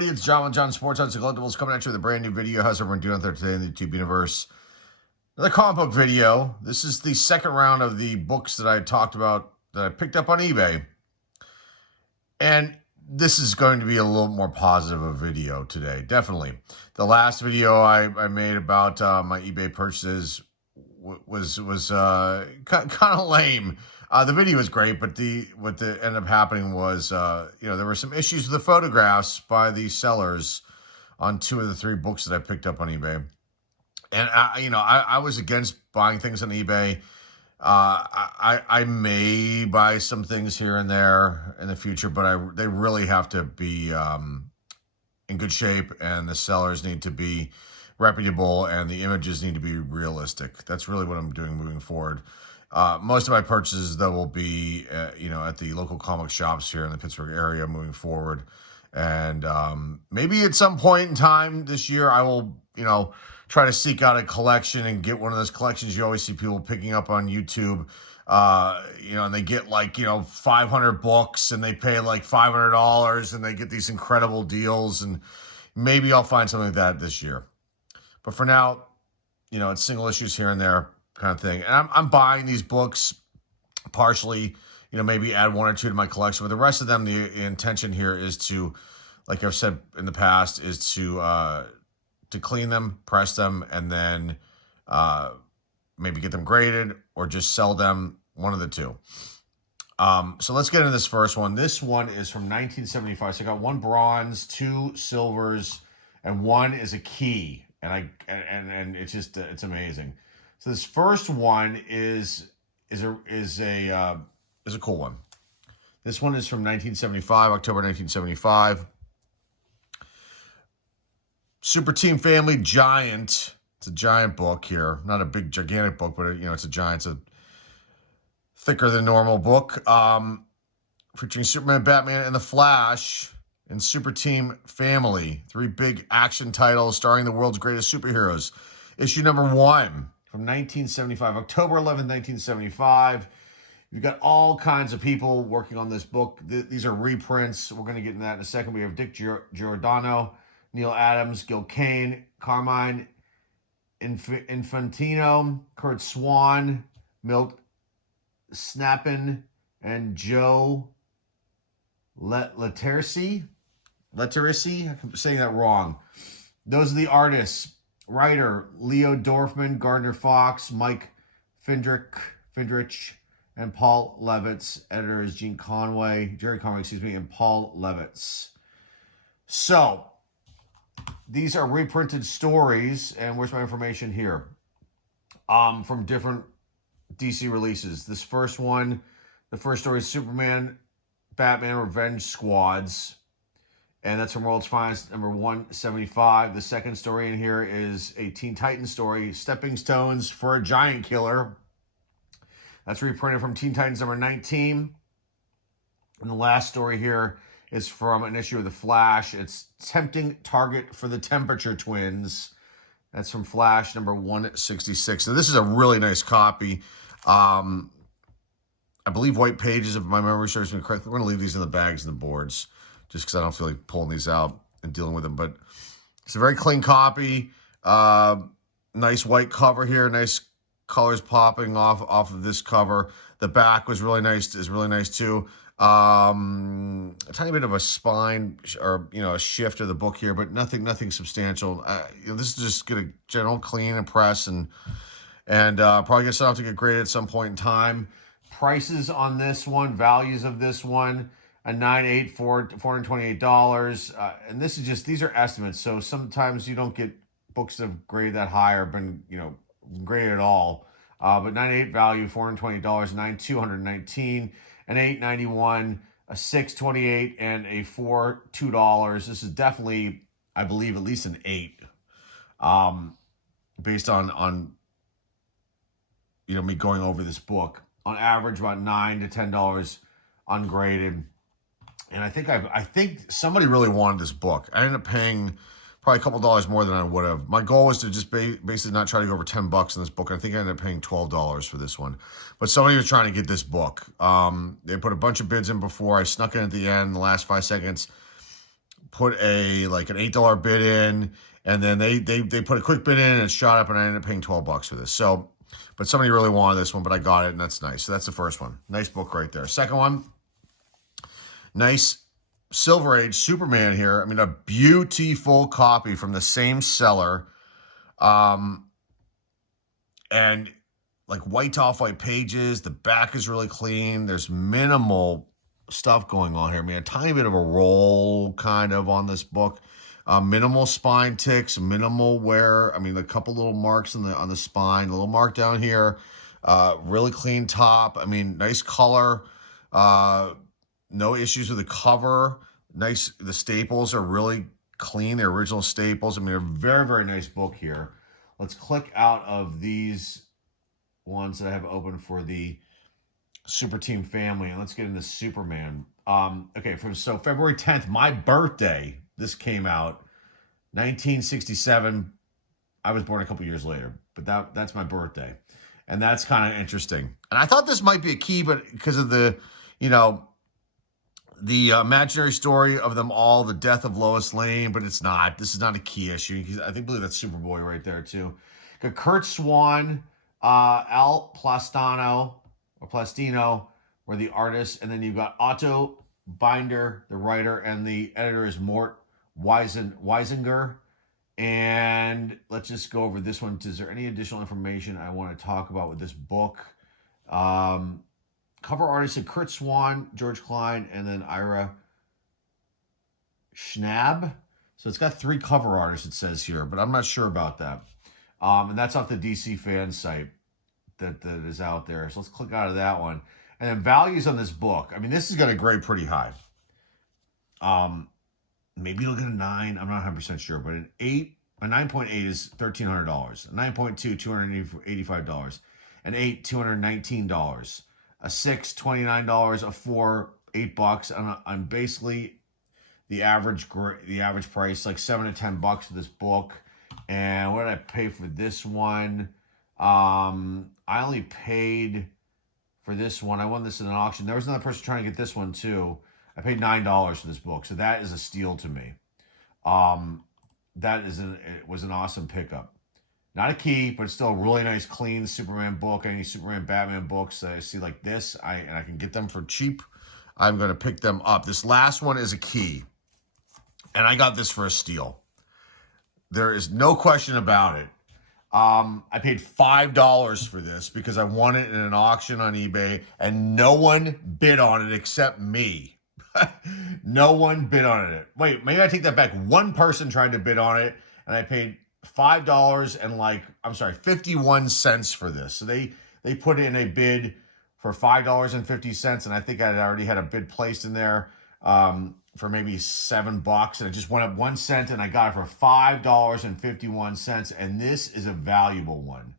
everybody. It's John with John Sports Odds and Collectibles coming at you with a brand new video. How's everyone doing out there today in the YouTube universe? Another comic book video. This is the second round of the books that I talked about that I picked up on eBay. And this is going to be a little more positive of a video today, definitely. The last video I made about my eBay purchases was kind of lame. The video was great, but what ended up happening was, there were some issues with the photographs by the sellers on 2 of the 3 books that I picked up on eBay. And I was against buying things on eBay. I may buy some things here and there in the future, but they really have to be in good shape, and the sellers need to be reputable, and the images need to be realistic. That's really what I'm doing moving forward. Most of my purchases, though, will be, at the local comic shops here in the Pittsburgh area moving forward. And maybe at some point in time this year, I will, try to seek out a collection and get one of those collections you always see people picking up on YouTube. And they get 500 books and they pay like $500 and they get these incredible deals. And maybe I'll find something like that this year. But for now, it's single issues here and there kind of thing. And I'm buying these books partially, maybe add 1 or 2 to my collection. But the rest of them, the intention here is to, like I've said in the past, is to clean them, press them, and then maybe get them graded or just sell them, one of the 2. So let's get into this first one. This one is from 1975. So I got 1 bronze, 2 silvers, and 1 is a key. And it's just, it's amazing. So this first one is a cool one. This one is from 1975, October 1975. Super Team Family Giant. It's a giant book here. Not a big, gigantic book, but, it's a giant. It's a thicker than normal book. Featuring Superman, Batman, and the Flash and Super Team Family. 3 big action titles starring the world's greatest superheroes. Issue number 1 from 1975, October 11th, 1975. You've got all kinds of people working on this book. These are reprints. We're going to get into that in a second. We have Dick Giordano, Neil Adams, Gil Kane, Carmine Infantino, Kurt Swan, Milt Snapin, and Joe Letterisi. I'm saying that wrong. Those are the artists. Writer, Leo Dorfman, Gardner Fox, Mike Findrich, and Paul Levitz. Editor is Jerry Conway, and Paul Levitz. So, these are reprinted stories, and where's my information here? From different DC releases. This first one, the first story is Superman, Batman Revenge Squads. And that's from World's Finest, number 175. The second story in here is a Teen Titans story, Stepping Stones for a Giant Killer. That's reprinted from Teen Titans number 19. And the last story here is from an issue of The Flash. It's Tempting Target for the Temperature Twins. That's from Flash number 166. So this is a really nice copy. I believe white pages, if my memory serves me correctly. We're going to leave these in the bags and the boards, just because I don't feel like pulling these out and dealing with them. But it's a very clean copy. Nice white cover here. Nice colors popping off of this cover. The back was really nice. Is really nice too. A tiny bit of a spine or a shift of the book here, but nothing substantial. This is just get a general clean and press, and probably gonna set off to get graded at some point in time. Prices on this one, values of this one. A 9.8 for $428, and this is these are estimates. So sometimes you don't get books that have graded that high or been graded at all. But 9.8 value, $420, 9.219, an 8.91, a 6.28, and a $4.02. This is definitely, I believe, at least an 8, based on me going over this book. On average, about $9 to $10 ungraded. And I think somebody really wanted this book. I ended up paying probably a couple dollars more than I would have. My goal was to just basically not try to go over $10 in this book. I think I ended up paying $12 for this one. But somebody was trying to get this book. They put a bunch of bids in before. I snuck in at the end, the last 5 seconds. put like an $8 bid in, and then they put a quick bid in and it shot up, and I ended up paying $12 for this. So, but somebody really wanted this one, but I got it, and that's nice. So that's the first one. Nice book right there. Second one, nice Silver Age Superman here. I mean, a beautiful copy from the same seller. And like white to off-white pages. The back is really clean. There's minimal stuff going on here. I mean, a tiny bit of a roll kind of on this book. Minimal spine ticks, minimal wear. I mean, a couple little marks on the spine, a little mark down here. Really clean top. I mean, nice color. No issues with the cover. Nice. The staples are really clean. The original staples. I mean, a very, very nice book here. Let's click out of these ones that I have open for the Super Team family, and let's get into Superman. Okay, so February 10th, my birthday, this came out. 1967. I was born a couple years later, but that's my birthday. And that's kind of interesting. And I thought this might be a key, but because of the, the imaginary story of them all, the death of Lois Lane, but it's not. This is not a key issue. I believe that's Superboy right there, too. Got Kurt Swan, Al Plastano, or Plastino, were the artists. And then you've got Otto Binder, the writer, and the editor is Mort Weisinger. And let's just go over this one. Is there any additional information I want to talk about with this book? Cover artists are Kurt Swan, George Klein, and then Ira Schnabb. So it's got 3 cover artists, it says here, but I'm not sure about that. And that's off the DC fan site that is out there. So let's click out of that one. And then values on this book. I mean, this is going to grade pretty high. Maybe it'll get a 9. I'm not 100% sure, but an 9.8 is $1,300. A 9.2, $285. An 8, $219. A 6, $29. A 4, $8. On basically the average price, like $7 to $10 for this book. And what did I pay for this one? I only paid for this one. I won this in an auction. There was another person trying to get this one too. I paid $9 for this book, so that is a steal to me. It was an awesome pickup. Not a key, but it's still a really nice, clean Superman book. Any Superman, Batman books that I see like this, and I can get them for cheap, I'm going to pick them up. This last one is a key, and I got this for a steal. There is no question about it. I paid $5 for this because I won it in an auction on eBay, and no one bid on it except me. No one bid on it. Wait, maybe I take that back. One person tried to bid on it, and I paid $5 and 51 cents for this. So they put in a bid for $5.50, and I think I already had a bid placed in there for maybe $7, and it just went up 1 cent, and I got it for $5.51, and this is a valuable one.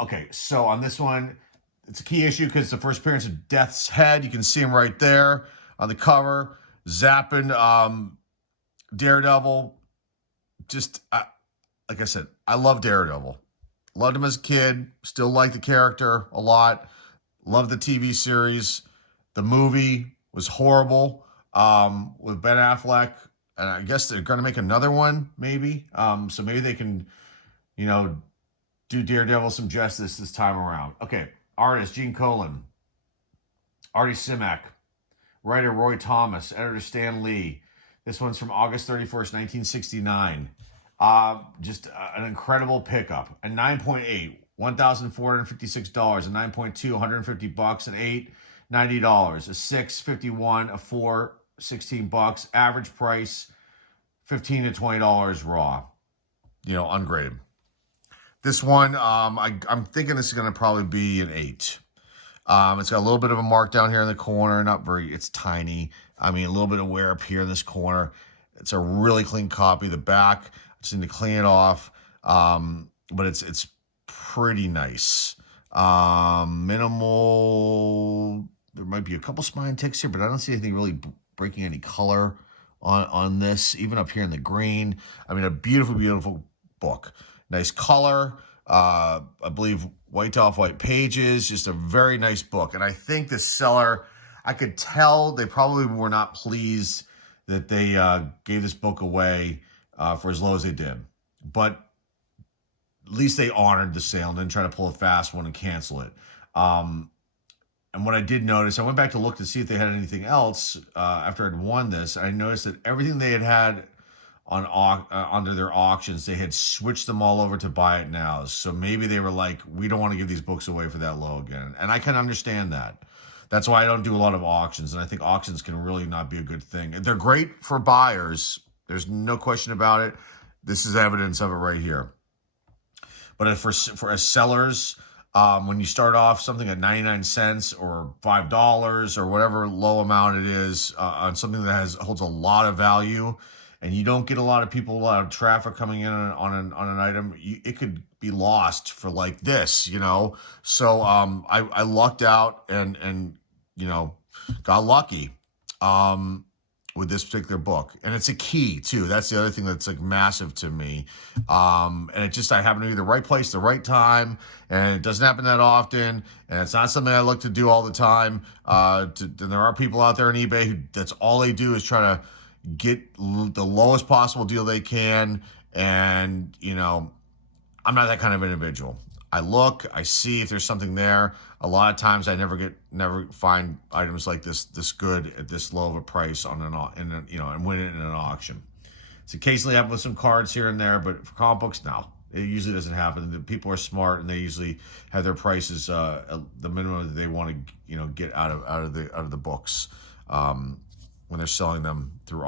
Okay, so on this one, it's a key issue because it's the first appearance of Death's Head. You can see him right there on the cover. Zapping Daredevil. Just, like I said, I love Daredevil. Loved him as a kid. Still like the character a lot. Loved the TV series. The movie was horrible with Ben Affleck. And I guess they're going to make another one, maybe. So maybe they can, do Daredevil some justice this time around. Okay. Artist, Gene Colan. Artie Simek. Writer, Roy Thomas. Editor, Stan Lee. This one's from August 31st, 1969. Just an incredible pickup. A 9.8, $1,456. A 9.2, $150. An 8, $90. A 6, $51. A 4, $16. Average price, $15 to $20 raw. Ungraded. This one, I'm thinking this is going to probably be an 8. It's got a little bit of a mark down here in the corner. It's tiny. I mean, a little bit of wear up here in this corner. It's a really clean copy. The back, I just need to clean it off. But it's pretty nice. Minimal. There might be a couple spine ticks here, but I don't see anything really breaking any color on this, even up here in the green. I mean, a beautiful, beautiful book. Nice color, I believe white to off-white pages, just a very nice book. And I think the seller, I could tell they probably were not pleased that they gave this book away for as low as they did. But at least they honored the sale and didn't try to pull a fast one and cancel it. And what I did notice, I went back to look to see if they had anything else after I'd won this. I noticed that everything they had on under their auctions, they had switched them all over to buy it now. So maybe they were like, we don't want to give these books away for that low again. And I can understand that. That's why I don't do a lot of auctions. And I think auctions can really not be a good thing. They're great for buyers. There's no question about it. This is evidence of it right here. But for as sellers, when you start off something at 99 cents or $5 or whatever low amount it is on something that holds a lot of value, and you don't get a lot of traffic coming in on an item, it could be lost for like this, you know. So I lucked out and you know, got lucky with this particular book. And it's a key too. That's the other thing that's like massive to me. And it just, I happen to be the right place, the right time, and it doesn't happen that often. And it's not something I look to do all the time. And there are people out there on eBay who, that's all they do is try to get the lowest possible deal they can. And, you know, I'm not that kind of individual. I look, I see if there's something there. A lot of times I never find items like this good at this low of a price on and win it in an auction. It's occasionally happened with some cards here and there, but for comic books, no. It usually doesn't happen. The people are smart and they usually have their prices the minimum that they want to, you know, get out of the books when they're selling them through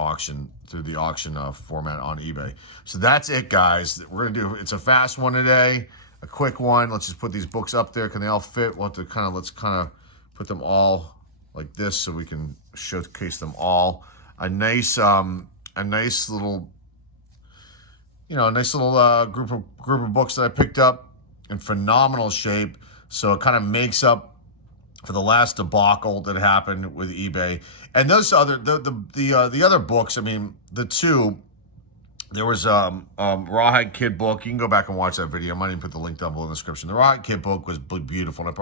the auction format on eBay. So that's it, guys. We're gonna do, it's a fast one today. A quick one. Let's just put these books up there. Can they all fit? We'll have to let's kind of put them all like this so we can showcase them all. A nice little, you know, group of books that I picked up in phenomenal shape. So it kind of makes up for the last debacle that happened with eBay. And those other the other books. I mean, the two. There was Rawhide Kid book. You can go back and watch that video. I might even put the link down below in the description. The Rawhide Kid book was beautiful, and I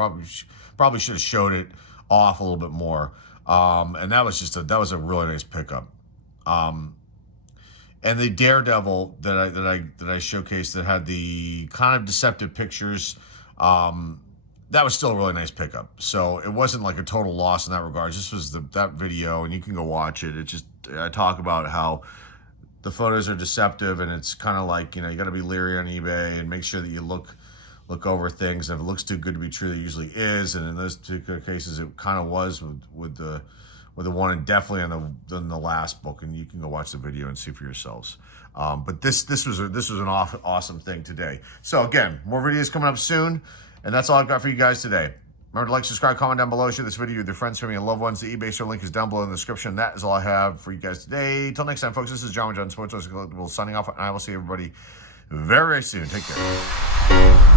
probably should have showed it off a little bit more. And that was a really nice pickup. And the Daredevil that I showcased that had the kind of deceptive pictures, that was still a really nice pickup. So it wasn't like a total loss in that regard. This was that video, and you can go watch it. I talk about how the photos are deceptive, and it's kind of like, you know, you got to be leery on eBay and make sure that you look over things. And if it looks too good to be true, it usually is. And in those particular cases, it kind of was with the one, and definitely in the last book. And you can go watch the video and see for yourselves. But this was an awesome thing today. So again, more videos coming up soon, and that's all I've got for you guys today. Remember to like, subscribe, comment down below, share this video with your friends, family, and loved ones. The eBay store link is down below in the description. That is all I have for you guys today. Till next time, folks, this is John with John Sports Collectibles signing off, and I will see everybody very, very soon. Take care.